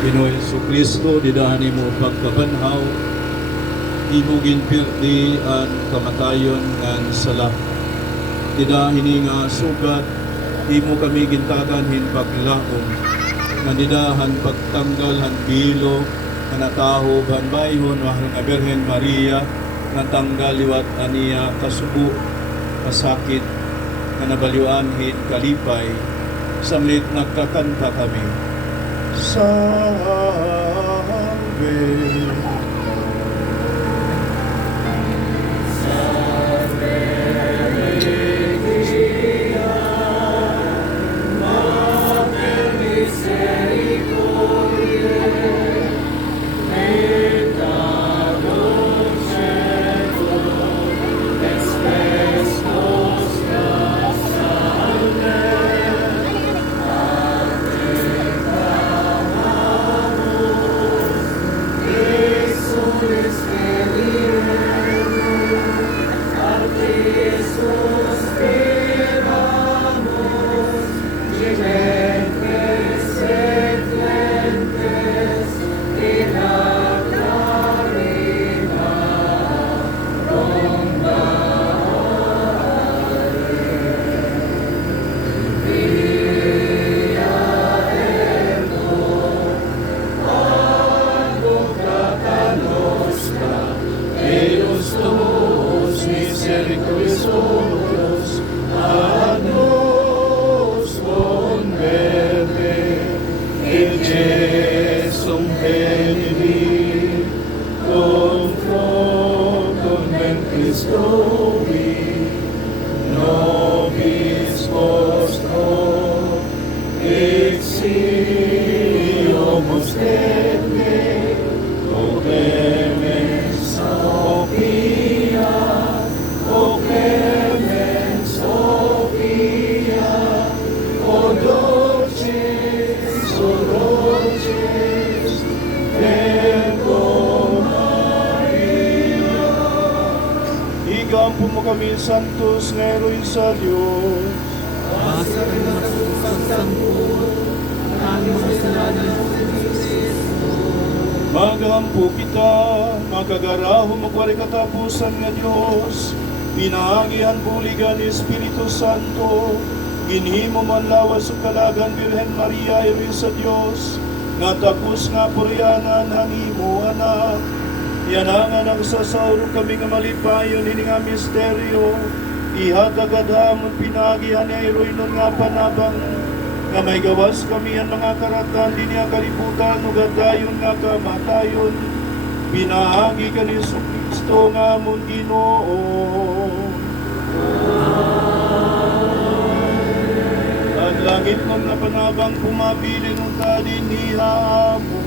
Pinoy Jesucristo, didani mo pagkabanhaw, imo ginpirdi ang kamatayon ngan sala. Didahini nga sugat, imo kami gintaganhin paglaom. Mandidahan pagtanggal han bilo, manataho ban bayhon mahal nga Birhen Maria, natanggal liwat aniya kasubo, kasakit, nga nabaliwan hin kalipay, samlit nagkakanta kami. Salve. Igampo mo kami, Santos, Neroin sa Diyos. Basa ka na sa pagsangkot, ang mga kasalanan ng Magampo kita, magagaraho magwari katapusan nga Diyos. Pinaagihan buligan ni Espiritu Santo, ginhimo man lawas sa kalagan Birhen Maria, iri sa Diyos, nga tapos nga puryanan ang imo anak. Yan ang nagsasauro kami nga malipayon ini nga misteryo, ihatagadhamon pinagihan niya iroinon nga panabang, nga may gawas kami ang mga karatan, di niya kalibutan, ugadayon nga kamatayon, pinahagi ka ni Kristo nga mong Ginoo. At langit mong napanabang pumabili nung tadin niya mo.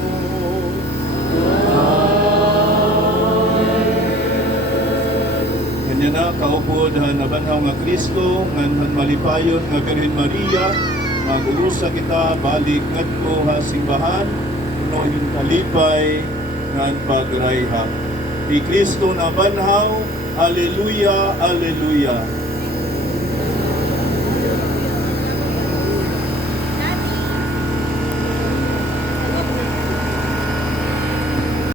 Kanya na kaupod nabanhaw nga Kristo, ngan malipayon nga Birhen Maria, mag-urusa kita balik ngadto ha simbahan, unohin kalipay ngan pagrayha. Ni Kristo nabanhaw, Alleluia, Alleluia.